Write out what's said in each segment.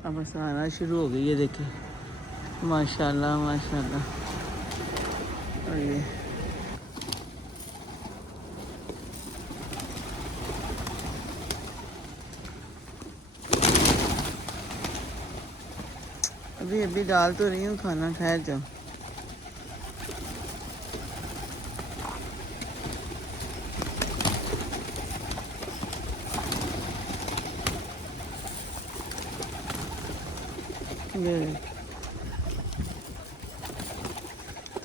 अब बस आना शुरू हो गई है, देखिए माशाल्लाह माशाल्लाह। और ये अभी अभी डाल तो रही हूँ खाना, ठहर जाओ। ये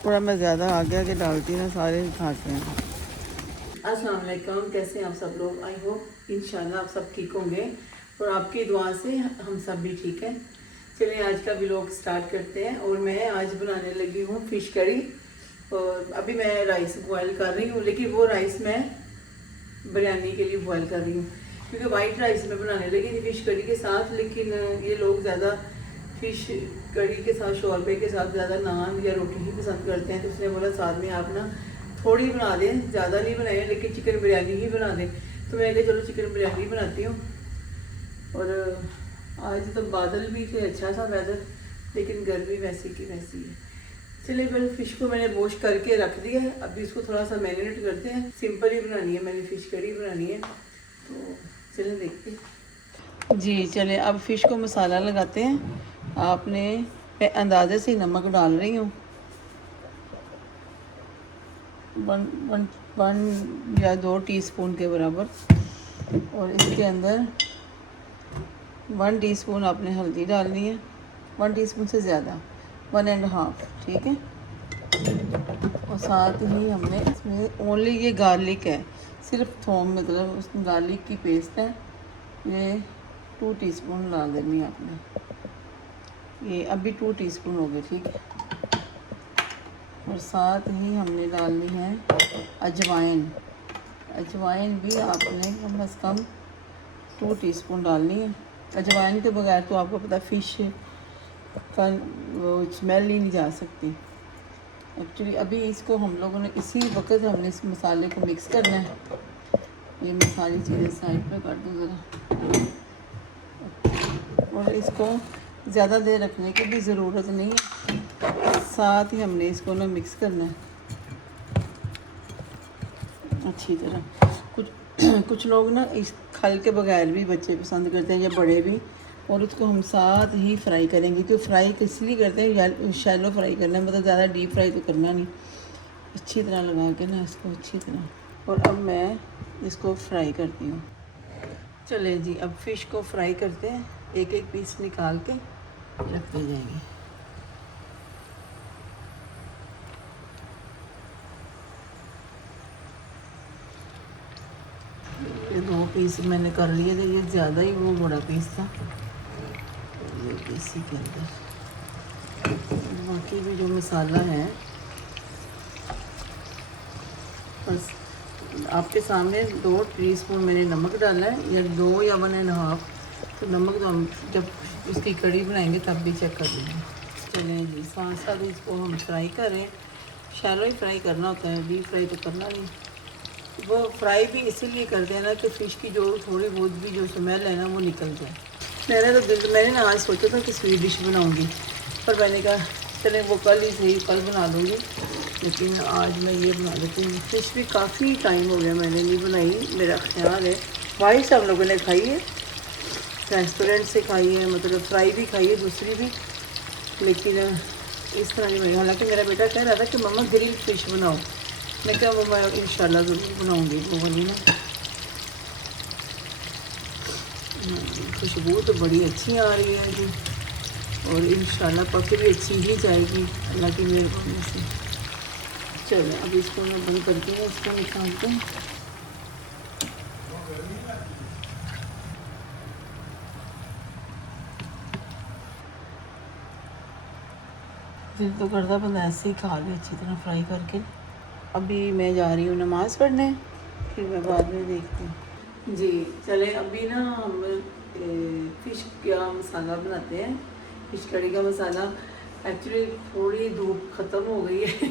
थोड़ा मैं ज़्यादा आगे आगे डालती ना, सारे खाते हैं। अस्सलाम वालेकुम, कैसे हैं आप सब लोग? आई होप इंशाल्लाह आप सब ठीक होंगे और आपकी दुआ से हम सब भी ठीक हैं। चलिए आज का व्लॉग स्टार्ट करते हैं। और मैं आज बनाने लगी हूँ फ़िश करी। और अभी मैं राइस बॉयल कर रही हूँ, लेकिन वो राइस मैं बिरयानी के लिए बॉयल कर रही हूँ, क्योंकि वाइट राइस में बनाने लगी थी फ़िश करी के साथ। लेकिन ये लोग ज़्यादा फ़िश करी के साथ, शोरबे के साथ ज़्यादा नान या रोटी ही पसंद करते हैं। तो उसने बोला साथ में आप ना थोड़ी बना दें, ज़्यादा नहीं बनाए, लेकिन चिकन बिरयानी ही बना दें। तो मैं कहा चलो चिकन बिरयानी बनाती हूँ। और आज तो बादल भी थे, अच्छा था वेदर, लेकिन गर्मी वैसी की वैसी है। चलिए पहले फ़िश को मैंने वॉश करके रख दिया है, अभी इसको थोड़ा सा मैरिनेट करते हैं। सिंपल ही बनानी है, मैंने फ़िश करी बनानी है, तो चलिए देखते हैं जी। चले अब फ़िश को मसाला लगाते हैं। आपने मैं अंदाजे से नमक डाल रही हूँ, वन वन वन या 2 टीस्पून के बराबर। और इसके अंदर 1 टीस्पून आपने हल्दी डालनी है, 1 टीस्पून से ज़्यादा, 1.5, ठीक है। और साथ ही हमने इसमें ओनली ये गार्लिक है, सिर्फ थोम, मतलब उस गार्लिक की पेस्ट है, ये 2 टीस्पून डाल देनी है आपने। ये अभी 2 टीस्पून हो गए, ठीक है। और साथ ही हमने डालनी है अजवाइन। अजवाइन भी आपने कम से कम 2 टीस्पून डालनी है। अजवाइन के बगैर तो आपको पता फ़िश का वो स्मेल ही नहीं जा सकती। एक्चुअली अभी इसको हम लोगों ने इसी वक्त हमने इस मसाले को मिक्स करना है। ये मैं सारी चीज़ें साइड पे कर दूँ ज़रा। और इसको ज़्यादा देर रखने की भी ज़रूरत नहीं है, साथ ही हमने इसको ना मिक्स करना है अच्छी तरह। कुछ लोग ना इस खल के बगैर भी बच्चे पसंद करते हैं या बड़े भी। और उसको हम साथ ही फ्राई करेंगे, क्योंकि फ्राई किस लिए करते हैं, शैलो फ्राई करना है, मतलब ज़्यादा डीप फ्राई तो करना नहीं। अच्छी तरह लगा के ना इसको अच्छी तरह। और अब मैं इसको फ्राई करती हूँ। चले जी, अब फ़िश को फ्राई करते हैं, एक एक पीस निकाल के रखते जाएंगे। ये 2 पीस मैंने कर लिए थे, ये ज़्यादा ही वो बड़ा पीस था, ये इसी के अंदर। बाकी भी जो मसाला है बस आपके सामने 2 टीस्पून मैंने नमक डाला है, या 2 या 1.5। तो नमक तो हम जब उसकी कड़ी बनाएंगे तब भी चेक कर लेंगे। चलें जी, साथ साथ इसको हम फ्राई करें। शैलो ही फ्राई करना होता है, डीप फ्राई तो करना नहीं। वो फ्राई भी इसीलिए करते हैं ना कि फ़िश की जो थोड़ी बहुत भी जो स्मेल है ना वो निकल जाए। मैंने ना आज सोचा था कि स्वीट डिश बनाऊँगी, पर मैंने कहा चले वो कल ही सही, कल बना लूँगी। लेकिन आज मैं ये बना देती हूँ। फ़िश भी काफ़ी टाइम हो गया मैंने नहीं बनाई, मेरा ख्याल है वाइट सब लोगों ने खाई है, रेस्टोरेंट से खाई है, मतलब फ्राई भी खाई है दूसरी भी, लेकिन इस तरह नहीं बनी। हालांकि मेरा बेटा कह रहा था कि मम्मा ग्रिल फ़िश बनाओ। मैं क्या मम्मा इंशाल्लाह ज़रूर बनाऊँगी वो वाली ना। खुशबू तो बड़ी अच्छी आ रही है जी, और इंशाल्लाह पक भी अच्छी ही जाएगी अल्लाह की मेहरबानी से। चलो अब इसको मैं बंद करती हूँ, इसको निकालते हैं। दिल तो करता बंदा ऐसे ही खा ले अच्छी तरह फ्राई करके। अभी मैं जा रही हूँ नमाज़ पढ़ने, फिर मैं बाद में देखती हूँ जी। चले अभी ना हम फ़िश का मसाला बनाते हैं, फ़िश कड़ी का मसाला। एक्चुअली थोड़ी धूप ख़त्म हो गई है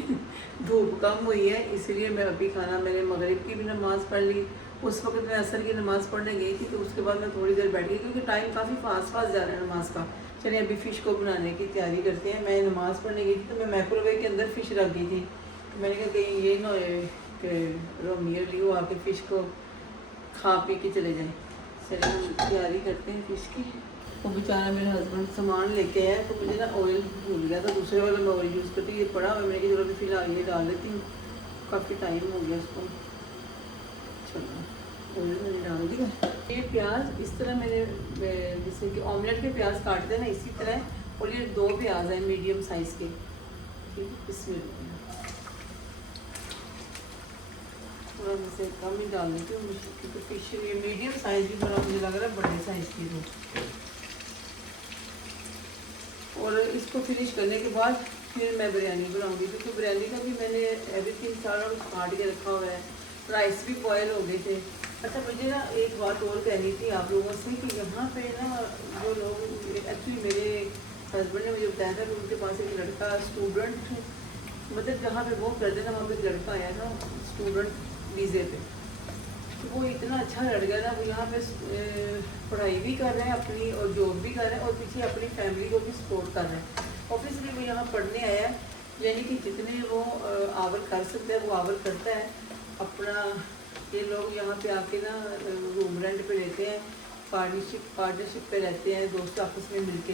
धूप कम हुई है, इसलिए मैं अभी खाना, मैंने मगरिब की भी नमाज़ पढ़ ली उस वक्त मैं असर की नमाज़ पढ़ने गई थी, तो उसके बाद मैं थोड़ी देर बैठ गई क्योंकि टाइम काफ़ी फास्ट जा रहा है नमाज का। चलिए अभी फ़िश को बनाने की तैयारी करते हैं। मैं नमाज़ पढ़ने गई थी तो मैं माइक्रोवेव के अंदर फ़िश रख गई थी, तो मैंने कहा कहीं ये ना हो कि नियरली वो आके फ़िश को खा पी के चले जाएँ। चलिए हम तैयारी करते हैं फ़िश की। वो बेचारा मेरे हस्बैंड सामान लेके आया तो मुझे ना ऑयल भूल गया था, दूसरे वाले में ऑयल यूज़ करती, ये पड़ा मैंने कहा चलो फिलहाल ये डाल देती हूँ, काफ़ी टाइम हो गया उसको। चलो ऑयल मैंने डाल दिया। ये प्याज इस तरह मैंने जैसे कि ऑमलेट के प्याज काटते हैं ना, इसी तरह, और ये 2 प्याज हैं मीडियम साइज़ के, ठीक है। इसमें थोड़ा जैसे कम ही डाल देती हूँ क्योंकि फिश ये मीडियम साइज़ की बड़ा मुझे लग रहा है बड़े साइज़ की तो। और इसको फिनिश करने के बाद फिर मैं बिरयानी बनाऊंगी, क्योंकि बिरयानी का भी मैंने एवरीथिंग सारा काट के रखा हुआ है, राइस भी बॉयल हो गए थे। अच्छा मुझे ना एक बात और कहनी थी आप लोगों से कि यहाँ पे ना जो लोग, एक्चुअली मेरे हस्बैंड ने मुझे बताया था कि उनके पास एक लड़का स्टूडेंट, मतलब जहाँ पे वो करते ना वहाँ पे एक लड़का आया था स्टूडेंट वीज़े पे, तो वो इतना अच्छा लड़का था। वो यहाँ पे पढ़ाई भी कर रहे हैं अपनी और जॉब भी कर रहे हैं और पीछे अपनी फैमिली को भी सपोर्ट कर रहे हैं। ऑब्वियसली वो यहाँ पढ़ने आया है, यानी कि जितने वो आवर कर सकते हैं वो आवर करता है अपना। ये लोग यहाँ पे आके ना रूम रेंट पे लेते हैं, पार्टनरशिप पे रहते हैं, दोस्त आपस में मिलके,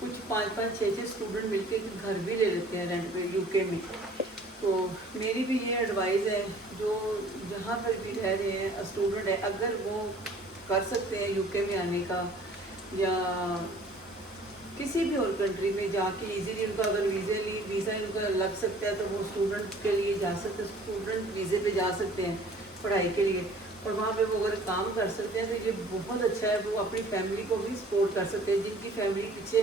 कुछ 5-5, 6-6 स्टूडेंट मिलके घर भी ले लेते हैं रेंट पे यूके में। तो मेरी भी ये एडवाइस है, जो जहाँ पर भी रह रहे हैं स्टूडेंट है, अगर वो कर सकते हैं यूके में आने का या किसी भी और कंट्री में जाके इजीली उनका अगर वीज़ा उनका लग सकता है तो वो स्टूडेंट के लिए जा सकते हैं, स्टूडेंट वीज़े पे जा सकते हैं पढ़ाई के लिए, और वहाँ पे वो अगर काम कर सकते हैं तो ये बहुत अच्छा है। वो अपनी फैमिली को भी सपोर्ट कर सकते हैं, जिनकी फैमिली पीछे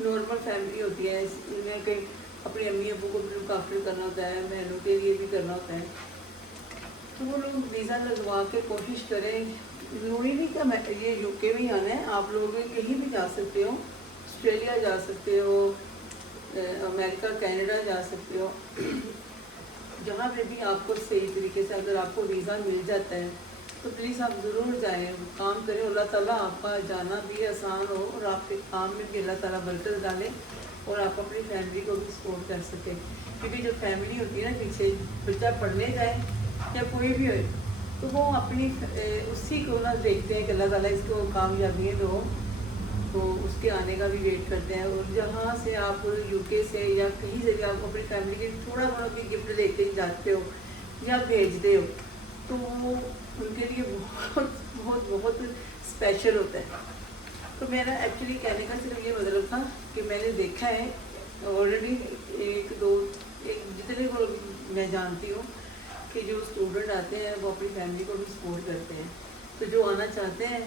नॉर्मल फैमिली होती है, इन्हें कहीं अपनी अम्मी अबू को भी लुक आफ्टर करना होता है, बहनों के लिए भी करना होता है, तो वो लोग वीज़ा लगवा के कोशिश करें। ज़रूरी नहीं कि मैं ये यूके में ही आना है, आप लोग कहीं भी जा सकते हो, ऑस्ट्रेलिया जा सकते हो, अमेरिका कनाडा जा सकते हो, जहाँ पे भी आपको सही तरीके से अगर आपको वीज़ा मिल जाता है तो प्लीज़ आप ज़रूर जाएँ, काम करें, अल्लाह ताला आपका जाना भी आसान हो और आपके काम में भी अल्लाह ताला बरकत डाले और आप अपनी फैमिली को भी सपोर्ट कर सकें। क्योंकि जो फैमिली होती है ना पीछे, बच्चा पढ़ने जाए या कोई भी हो तो वो अपनी उसी को ना देखते हैं कि अल्लाह ताला इसको कामयाबी दो, तो उसके आने का भी वेट करते हैं। और जहाँ से आप यूके से या कहीं से भी आप अपनी फैमिली के थोड़ा थोड़ा भी गिफ्ट लेके जाते हो या भेजते हो तो वो उनके लिए बहुत बहुत बहुत स्पेशल होता है। तो मेरा एक्चुअली कहने का सिर्फ ये मतलब था कि मैंने देखा है ऑलरेडी एक जितने को मैं जानती हूँ कि जो स्टूडेंट आते हैं वो अपनी फैमिली को भी सपोर्ट करते हैं। तो जो आना चाहते हैं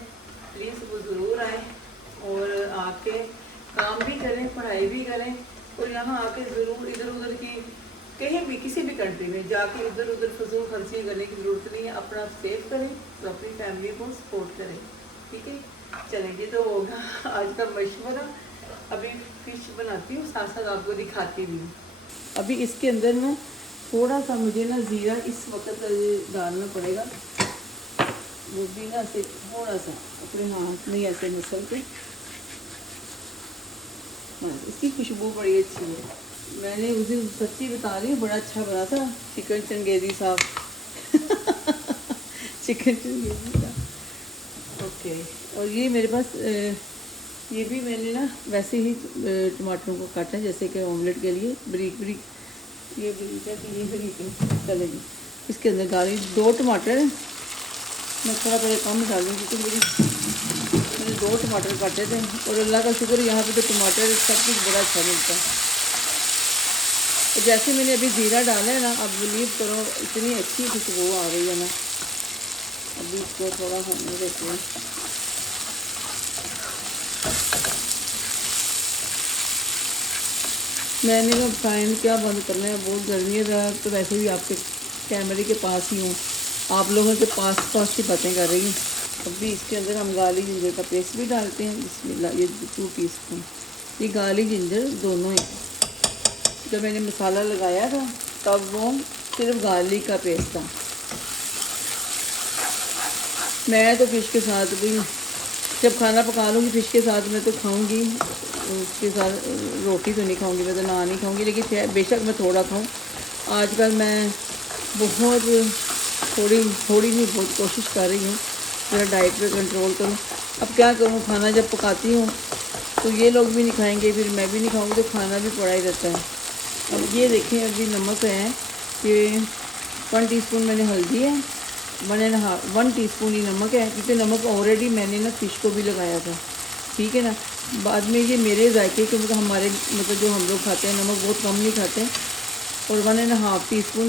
प्लीज़ वो ज़रूर आए और आके काम भी करें, पढ़ाई भी करें, और यहाँ आके ज़रूर इधर उधर की कहीं भी किसी भी कंट्री में जाके इधर उधर फजूल खर्ची करने की ज़रूरत नहीं है। अपना सेव करें तो अपनी फैमिली को सपोर्ट करें, ठीक है। चलेंगे तो होगा आज का मशवरा। अभी फिश बनाती हूँ, साथ साथ आपको दिखाती भी हूँ। अभी इसके अंदर ना थोड़ा सा मुझे ना ज़ीरा इस वक्त डालना पड़ेगा, वो भी ना ऐसे थोड़ा सा अपने हाथ में ऐसे मसल के, इसकी खुशबू बड़ी अच्छी है। मैंने उस दिन सच्ची बता रही हूँ बड़ा अच्छा बना था चिकन चंगेज़ी साहब चिकन चंगेज़ी साहब। ओके, और ये मेरे पास ये भी मैंने ना वैसे ही टमाटरों को काटा जैसे कि ऑमलेट के लिए बारीक बारीक, ये बारीक है कि ये बारीक है, चलेगी। इसके अंदर डाली 2 टमाटर, मैं थोड़ा पहले कम डालूँगी क्योंकि मैंने 2 टमाटर काटे थे, और अल्लाह का शुक्र यहाँ पे तो टमाटर सब कुछ बड़ा अच्छा मिलता है। और जैसे मैंने अभी ज़ीरा डाला है ना, अब बिलीव करो इतनी अच्छी खुशबू आ रही है ना। अभी इसको थोड़ा होने देते हैं। मैंने ना फैन क्या बंद करना है, बहुत गर्मी है, तो वैसे भी आपके कैमरे के पास ही हूँ, आप लोगों के पास की बातें कर रही हूँ। अभी इसके अंदर हम गार्लिक जिंजर का पेस्ट भी डालते हैं, बिस्मिल्लाह। ये 2 टीस्पून ये गार्लिक जिंजर दोनों हैं। जब मैंने मसाला लगाया था तब वो सिर्फ गार्लिक का पेस्ट था। मैं तो फ़िश के साथ भी जब खाना पका लूँगी फ़िश के साथ मैं तो खाऊँगी, उसके साथ रोटी तो नहीं खाऊँगी, मैं तो नान नहीं खाऊँगी, लेकिन बेशक मैं थोड़ा खाऊँ। आजकल मैं बहुत थोड़ी थोड़ी नहीं बहुत कोशिश कर रही हूँ मेरा डाइट पे कंट्रोल करूँ। अब क्या करूँ, खाना जब पकाती हूँ तो ये लोग भी नहीं खाएंगे, फिर मैं भी नहीं खाऊँगी, तो खाना भी पड़ा ही रहता है। अब ये देखें, अभी नमक है कि 1 टीस्पून मैंने हल्दी है, 1 टीस्पून ही नमक है, क्योंकि नमक ऑलरेडी मैंने ना फ़िश को भी लगाया था, ठीक है ना। बाद में ये मेरे जायके के मतलब हमारे मतलब जो हम लोग खाते हैं नमक बहुत कम नहीं खाते हैं। और 1.5 टीस्पून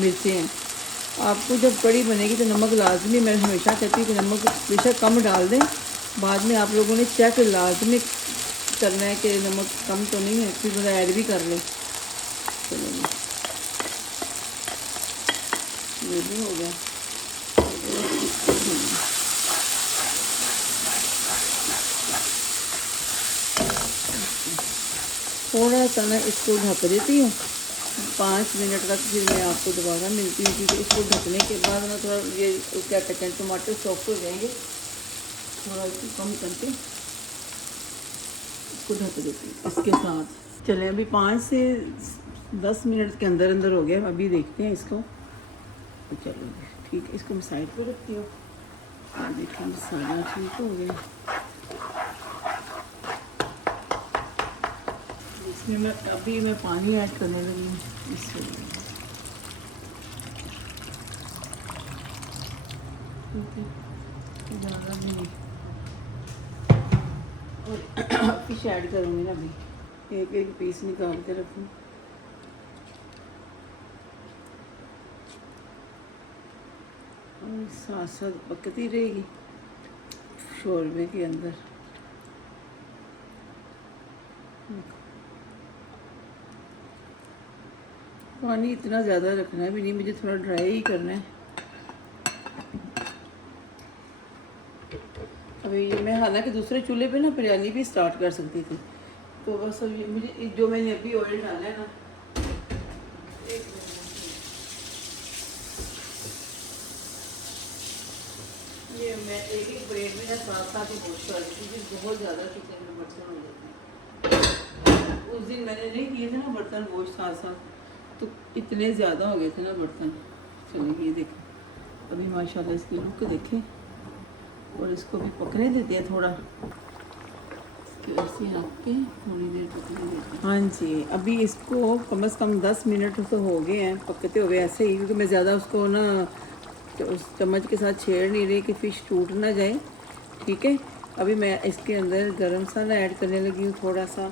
मिर्चें हैं। आपको जब कड़ी बनेगी तो नमक लाजमी, मैं हमेशा कहती हूँ कि नमक बेशक कम डाल दें, बाद में आप लोगों ने चेक लाजमी करना है कि नमक कम तो नहीं है, फिर मतलब ऐड भी कर लें। चलो ये भी हो गया। थोड़ा सा ना इसको ढक देती हूँ 5 मिनट तक, फिर मैं आपको दोबारा मिलती हूँ, क्योंकि इसको ढकने के बाद ना थोड़ा ये क्या कहते हैं टमाटर सॉफ्ट हो जाएंगे। थोड़ा इसको कम करके इसको ढक देती हूँ इसके साथ। चलें, अभी 5 से 10 मिनट के अंदर अंदर हो गया। अभी देखते हैं इसको। तो चलो ठीक है, इसको मैं साइड पर रखती हूँ। देखिए मसाला ठीक हो गया। इसमें मैं पानी ऐड करने लगी हूँ इससे। ज़्यादा भी नहीं, और फिश ऐड करूँगी ना, अभी एक एक पीस निकाल के रखूँ। और साथ साथ पकती रहेगी शोरबे के अंदर। पानी इतना ज़्यादा रखना भी नहीं, मुझे थोड़ा ड्राई ही करना है। अभी मैं हालांकि दूसरे चूल्हे पे ना बिरयानी भी स्टार्ट कर सकती थी, तो बस अभी मुझे जो मैंने अभी ऑयल डाला है ना, ये मैं एक एक ब्रेड में ना साथ साथ ही वॉश कर दी थी, बहुत ज़्यादा किचन में बर्तन हो जाते हैं। उस दिन मैंने नहीं किए थे ना बर्तन वॉश साथ साथ, तो इतने ज़्यादा हो गए थे ना बर्तन। चलिए ये देखें, अभी माशाल्लाह इसकी लुक देखें, और इसको भी पकने देते हैं थोड़ा, ऐसे रख के थोड़ी देर पकने देते हैं। हाँ जी, अभी इसको कम से कम 10 मिनट तो हो गए हैं पकते हुए ऐसे ही, क्योंकि मैं ज़्यादा उसको ना तो उस चम्मच के साथ छेड़ नहीं रही कि फ़िश टूट ना जाए, ठीक है। अभी मैं इसके अंदर गरम मसाला ऐड करने लगी हूँ थोड़ा सा,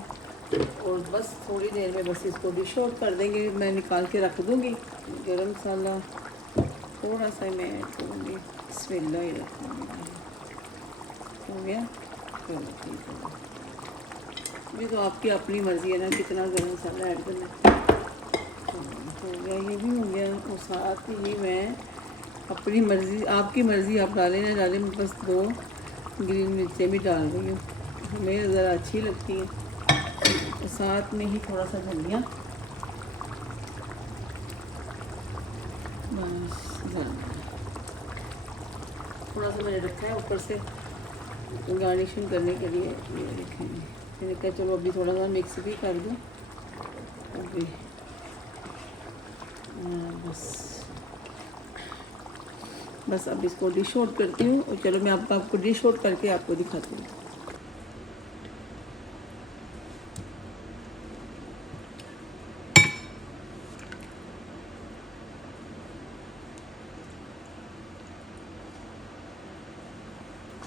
और बस थोड़ी देर में बस इसको डिश आउट कर देंगे। मैं निकाल के रख दूँगी गरम मसाला, थोड़ा सा मैं ऐड करूँगी, बिस्मिल्लाह ही रखूँगी। हो गया, चलो ठीक है। ये तो आपकी अपनी मर्ज़ी है ना कितना गरम मसाला ऐड करना। हो गया, ये भी हो गया। और साथ ही मैं अपनी मर्ज़ी, आपकी मर्ज़ी आप डालें ना डालें, मैं बस 2 ग्रीन मिर्चें भी डाल रही हूँ, हमें ज़रा अच्छी लगती है। और साथ में ही थोड़ा सा धनिया, बस थोड़ा सा मैंने रखा है ऊपर से गार्निशिंग करने के लिए। ये देखेंगे, मैंने कहा चलो अभी थोड़ा सा मिक्स भी कर दूँ अभी। बस अब इसको डिश आउट करती हूँ, और चलो मैं आपको डिश आउट करके आपको दिखाती हूँ।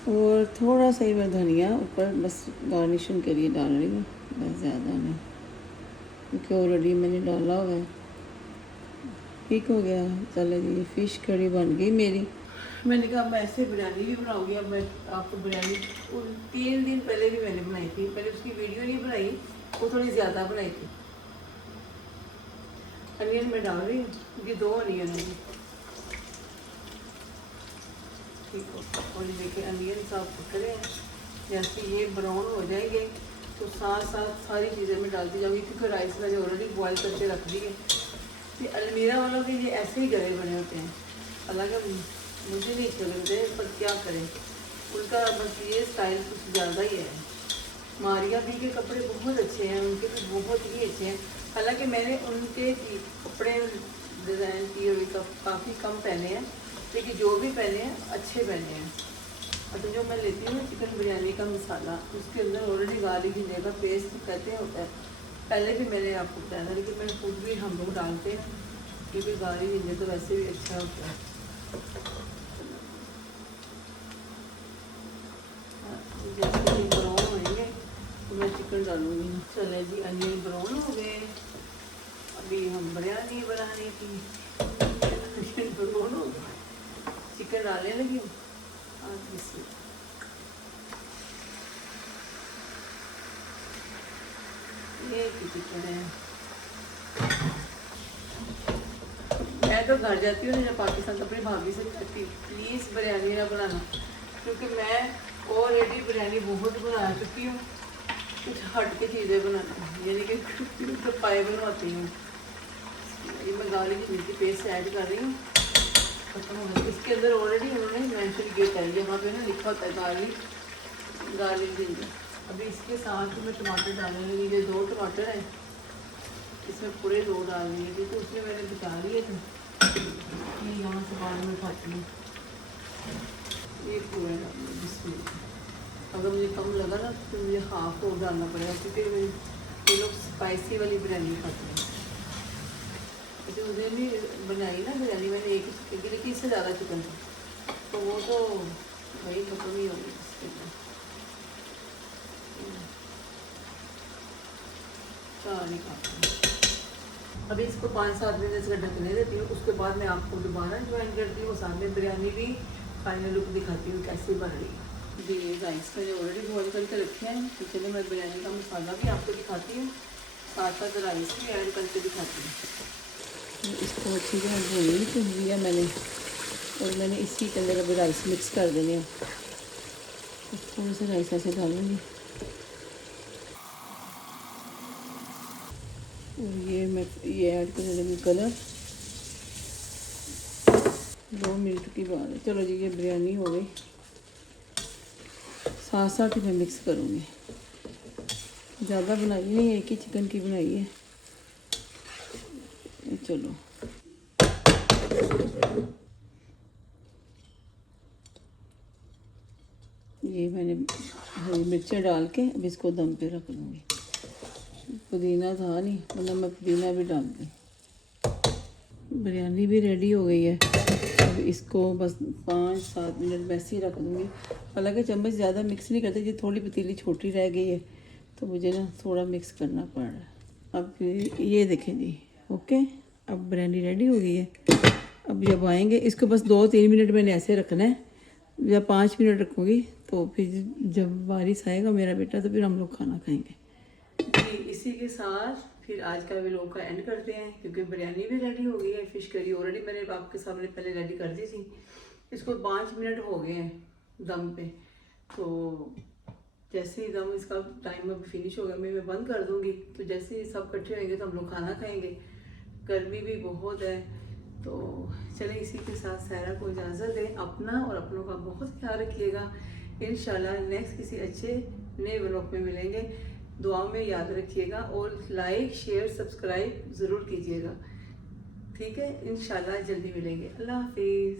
और थोड़ा सा ही मैं धनिया ऊपर बस गार्निशिंग के लिए डाल रही हूँ, बस ज़्यादा नहीं, क्योंकि ऑलरेडी मैंने डाला हुआ है। ठीक हो गया। चलो जी, फ़िश कड़ी बन गई मेरी। मैंने कहा मैं ऐसे बिरयानी भी बनाऊंगी। अब मैं आपको बिरयानी 3 दिन पहले भी मैंने बनाई थी, पहले उसकी वीडियो नहीं बनाई, वो थोड़ी ज़्यादा बनाई थी। अनियन में डाल रही हूँ, ये 2 अनियन है। ठीक हो, और ये देखिए अनियन साफ पकड़े हैं। जैसे ये ब्राउन हो जाएंगे तो साथ साथ सारी चीज़ें मैं डालती जाऊँगी, क्योंकि राइस मैंने ऑलरेडी बॉयल करके रख दी है। ये अलमीरा वालों के ये ऐसे ही गले बने होते हैं, अलग मुझे नहीं अच्छे लगते, पर क्या करें, उनका बस ये स्टाइल कुछ ज़्यादा ही है। मारिया भी के कपड़े बहुत अच्छे हैं, उनके भी बहुत ही अच्छे हैं। हालांकि मैंने उनके कपड़े डिज़ाइन किए हुए काफ़ी कम पहने हैं, लेकिन जो भी पहने हैं अच्छे पहने हैं। अच्छा, जो मैं लेती हूँ चिकन बिरयानी का मसाला, उसके अंदर ऑलरेडी गार्लिक जिंजर का पेस्ट कहते हैं होता है। पहले भी मैंने आपको बताया था, लेकिन मैं खुद भी हम लोग डालते हैं, क्योंकि गार्लिक जिंजर तो वैसे भी अच्छा होता है। जैसे ये ब्राउन होंगे तो मैं चिकन डालूँगी। चले जी, अनियन ब्राउन हो गए। अभी हम बिरयानी बनाने की अनियन ब्राउन हो गए, चिकन डालने लगी हूँ। ये चिकन है। मैं तो घर जाती हूँ जब पाकिस्तान, तो अपनी भाभी से कहती प्लीज़ बिरयानी ना बनाना, क्योंकि मैं ऑलरेडी बिरयानी बहुत बना चुकी हूँ। कुछ हट के चीज़ें बनाना, यानी कि पाए बनवाती हूँ। ये मैं गार्लिक की पेस्ट ऐड कर रही हूँ। खत्म हो गया। इसके अंदर ऑलरेडी उन्होंने मेंशन किया था, यहाँ पे ना लिखा होता है गार्लिक जिंजर। अभी इसके साथ मैं टमाटर डालने लगी। ये 2 टमाटर हैं, इसमें पूरे 2 डाल दिए, क्योंकि उसमें मैंने बचा लिए थे कि यहाँ से बाद में खाती हूँ। ये पूरे डाल जिसमें अगर मुझे कम लगा ना तो मुझे हाफ और डालना पड़ेगा, क्योंकि ये लोग स्पाइसी वाली बिरयानी खाते हैं। जैसे मुझे भी बनाई ना बिरयानी मैंने एक ही चिकन की, लेकिन इससे ज़्यादा चिकन था, तो वो तो वही खत्म ही होगी इसके अंदर। सारी खाते हैं। अभी इसको 5-7 मिनट से ढकने देती हूँ, उसके बाद मैं आपको दोबारा ज्वाइन करती हूँ। सामने बिरयानी भी फाइनल लुक दिखाती हूँ कैसी बन रही है। जी, राइस मैंने ऑलरेडी बॉयल करके रखे हैं, तो चलिए मैं बिरयानी का मसाला भी आपको दिखाती हूँ, साथ साथ राइस भी ऐड करके दिखाती हूँ। इसको अच्छी तरह भून लिया मैंने, और मैंने इसी के अंदर अभी राइस मिक्स कर देने हैं। थोड़े से राइस ऐसे डालूँगी, और ये मैं ऐड करने लगी कलर। 2 मिनट की बात है। चलो जी, ये बिरयानी हो गई। साथ साथ ही मैं मिक्स करूँगी, ज़्यादा बनाई नहीं, एक ही चिकन की बनाई है। चलो ये मैंने हरी मिर्चें डाल के अब इसको दम पे रख दूँगी। पुदीना था नहीं, वरना मैं पुदीना भी डाल दूँ। बिरयानी भी रेडी हो गई है। अब इसको बस 5-7 मिनट वैसे ही रख दूँगी। हालांकि चम्मच ज़्यादा मिक्स नहीं करते, ये थोड़ी पतीली छोटी रह गई है, तो मुझे ना थोड़ा मिक्स करना पड़ रहा है। अब ये देखें जी, ओके, अब बिरयानी रेडी हो गई है। अब जब आएंगे, इसको बस 2-3 मिनट मैंने ऐसे रखना है, या 5 मिनट रखूँगी, तो फिर जब वारिस आएगा मेरा बेटा, तो फिर हम लोग खाना खाएंगे जी। इसी के साथ फिर आज का व्लॉग का एंड करते हैं, क्योंकि बिरयानी भी रेडी हो गई है। फिश करी ऑलरेडी मैंने आपके सामने पहले रेडी कर दी थी। इसको 5 मिनट हो गए हैं दम पे, तो जैसे ही दम इसका टाइम अब फिनिश होगा, मैं बंद कर दूंगी। तो जैसे ही सब इकट्ठे होंगे तो हम लोग खाना खाएंगे। गर्मी भी बहुत है, तो चलें इसी के साथ सायरा को इजाज़त दें। अपना और अपनों का बहुत ख्याल रखिएगा। इंशाल्लाह नेक्स्ट किसी अच्छे नए व्लॉग में मिलेंगे। दुआ में याद रखिएगा, और लाइक शेयर सब्सक्राइब ज़रूर कीजिएगा। ठीक है, इंशाल्लाह जल्दी मिलेंगे। अल्लाह हाफिज़।